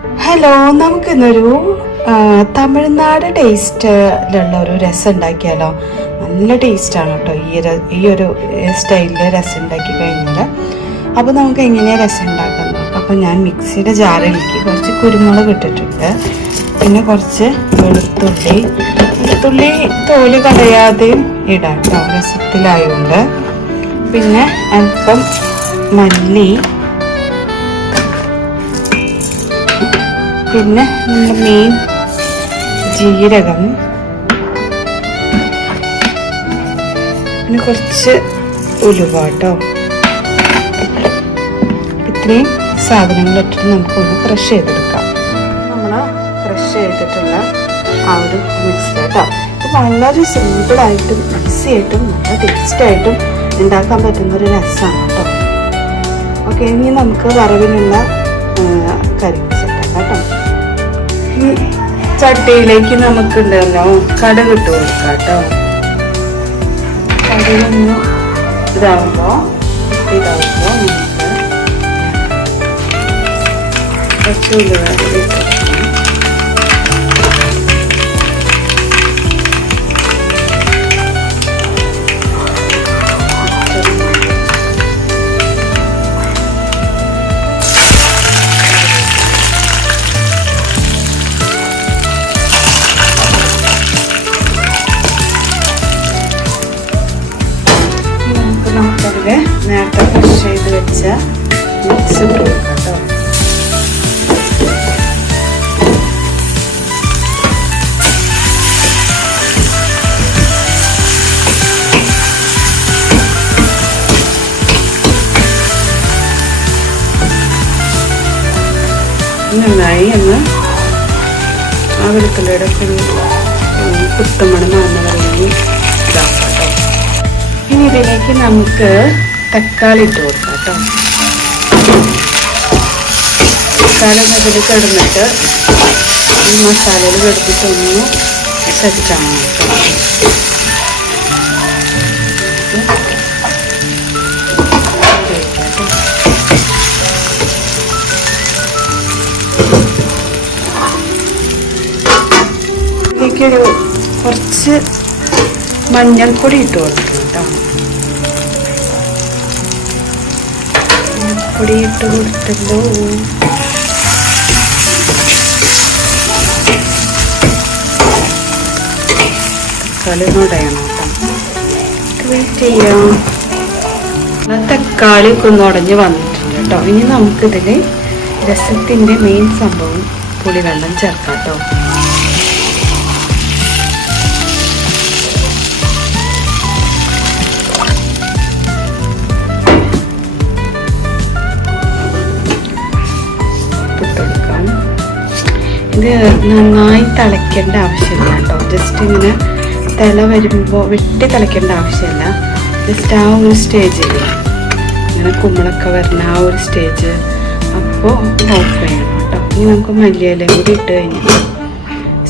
Hello നമുക്കിന്നൊരു തമിഴ്നാട് ടേസ്റ്റിലുള്ള ഒരു രസം ഉണ്ടാക്കിയാലോ നല്ല ടേസ്റ്റാണ് കേട്ടോ ഈ ഈ ഒരു സ്റ്റൈലിൽ രസം ഉണ്ടാക്കി കഴിഞ്ഞാൽ അപ്പോൾ നമുക്ക് എങ്ങനെയാണ് രസം ഉണ്ടാക്കുന്നത് അപ്പോൾ ഞാൻ മിക്സിയുടെ ജാറിലേക്ക് കുറച്ച് കുരുമുളക് ഇട്ടിട്ടുണ്ട്. പിന്നെ കുറച്ച് വെളുത്തുള്ളി. വെളുത്തുള്ളി തോൽ കളയാതെ ഇടാം കേട്ടോ രസത്തിലായതുകൊണ്ട് പിന്നെ അല്പം മല്ലി. പിന്നെ നമ്മുടെ മെയിൻ ജീരകം. പിന്നെ കുറച്ച് ഉലുവ കേട്ടോ. ഇത്രയും സാധനങ്ങൾ ഇട്ടിട്ട് നമുക്കൊന്ന് ക്രഷ് ചെയ്തെടുക്കാം. നമ്മൾ ക്രഷ് ചെയ്തിട്ടുള്ള ആ ഒരു മിക്സ് കേട്ടോ. ഇത് വളരെ സിമ്പിളായിട്ടും ഈസി ആയിട്ടും നല്ല ടേസ്റ്റായിട്ടും ഉണ്ടാക്കാൻ പറ്റുന്ന ഒരു രസമാണ് കേട്ടോ. ഓക്കെ ഇനി നമുക്ക് വറവിനുള്ള ആ, ചട്ടിയിലേക്ക് നമുക്കുണ്ടല്ലോ. കടുക് ഇട്ട് കൊടുക്കാം കേട്ടോ കടുകൊന്ന്. ഇതാവുമ്പോ ഇതാവുമ്പോ നമുക്ക് കുറച്ച് ഉലുവ നേരത്തെ ഫ്രഷ് ചെയ്ത് വെച്ച മിക്സ് കൊടുക്കാം നന്നായി ഒന്ന് ആ വെളുത്തുള്ളിയുടെ കുത്തുമണം മാറുന്ന പറയുന്നത് ഇനി ഇതിലേക്ക് നമുക്ക് തക്കാളി ഇട്ട് കൊടുക്കാം കേട്ടോ. തക്കാളി അതിൽ കിടന്നിട്ട് ഈ മസാലയിൽ കിടന്നിട്ടൊന്ന് കേട്ടോ ഇതിലേക്കൊരു കുറച്ച് മഞ്ഞൾപ്പൊടി ഇട്ട് കൊടുക്കണം കേട്ടോ. മഞ്ഞൾപ്പൊടി ഇട്ട് കൊടുത്തല്ലോ തക്കാളി ഉടയണം വെയിറ്റ് ചെയ്യാം തക്കാളി ഒക്കെ ഒന്ന് ഉടഞ്ഞ് വന്നിട്ടുണ്ട് കേട്ടോ. ഇനി നമുക്കിതിൽ രസത്തിന്റെ മെയിൻ സംഭവം പുളിവെള്ളം ചേർക്കാം കേട്ടോ. ഇത് നന്നായി തിളയ്ക്കേണ്ട ആവശ്യമില്ല കേട്ടോ. ജസ്റ്റ് ഇങ്ങനെ തില വരുമ്പോൾ വെട്ടി തിളയ്ക്കേണ്ട ആവശ്യമില്ല. ജസ്റ്റ് ആ ഒരു സ്റ്റേജിൽ ഇങ്ങനെ കുമ്പളൊക്കെ വരുന്ന ആ ഒരു സ്റ്റേജ് അപ്പോൾ ഓഫ് ചെയ്യണം കേട്ടോ. ഇനി നമുക്ക് മല്ലിയിലയും കൂടി ഇട്ട് കഴിഞ്ഞാൽ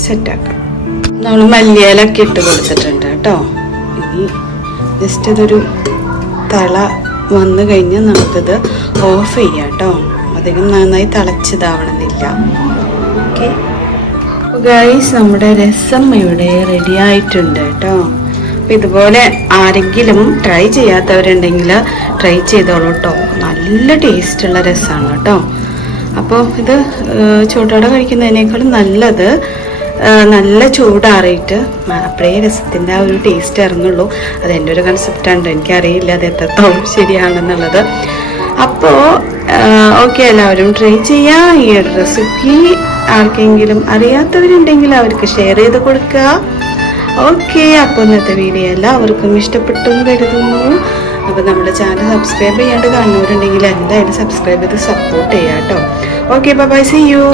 സെറ്റാക്കാം നമ്മൾ മല്ലിയിലൊക്കെ ഇട്ട് കൊടുത്തിട്ടുണ്ട് കേട്ടോ. ഇനി ജസ്റ്റ് ഇതൊരു തിള വന്നു കഴിഞ്ഞാൽ നമുക്കിത് ഓഫ് ചെയ്യാം കേട്ടോ. അധികം നന്നായി തിളച്ചതാവണമെന്നില്ല. ഓക്കെ. ഗൈസ് നമ്മുടെ രസം ഇവിടെ റെഡി ആയിട്ടുണ്ട് കേട്ടോ. അപ്പം ഇതുപോലെ ആരെങ്കിലും ട്രൈ ചെയ്യാത്തവരുണ്ടെങ്കിൽ ട്രൈ ചെയ്തോളൂ കേട്ടോ. നല്ല ടേസ്റ്റുള്ള രസമാണ് കേട്ടോ. അപ്പോൾ ഇത് ചൂടോടെ കഴിക്കുന്നതിനേക്കാളും നല്ലത് നല്ല ചൂടാറിയിട്ട് അപ്പോഴേ രസത്തിന്റെ ആ ഒരു ടേസ്റ്റ് ഇറങ്ങുള്ളൂ. അത് എന്റെ ഒരു കൺസെപ്റ്റാണ് എനിക്കറിയില്ല അത് എത്രത്തോളം ശരിയാണെന്നുള്ളത്. അപ്പോൾ ഓക്കെ എല്ലാവരും ട്രൈ ചെയ്യാം. ഈ റെസിപ്പി ആർക്കെങ്കിലും അറിയാത്തവരുണ്ടെങ്കിൽ അവർക്ക് ഷെയർ ചെയ്ത് കൊടുക്കുക. ഓക്കെ അപ്പോൾ ഇന്നത്തെ വീഡിയോ എല്ലാവർക്കും ഇഷ്ടപ്പെട്ടു എന്ന് കരുതുന്നു. അപ്പോൾ നമ്മുടെ ചാനൽ സബ്സ്ക്രൈബ് ചെയ്യാണ്ട് കാണുന്നവരുണ്ടെങ്കിൽ എന്തായാലും സബ്സ്ക്രൈബ് ചെയ്ത് സപ്പോർട്ട് ചെയ്യാം കേട്ടോ ഓക്കെ ബൈ സി യു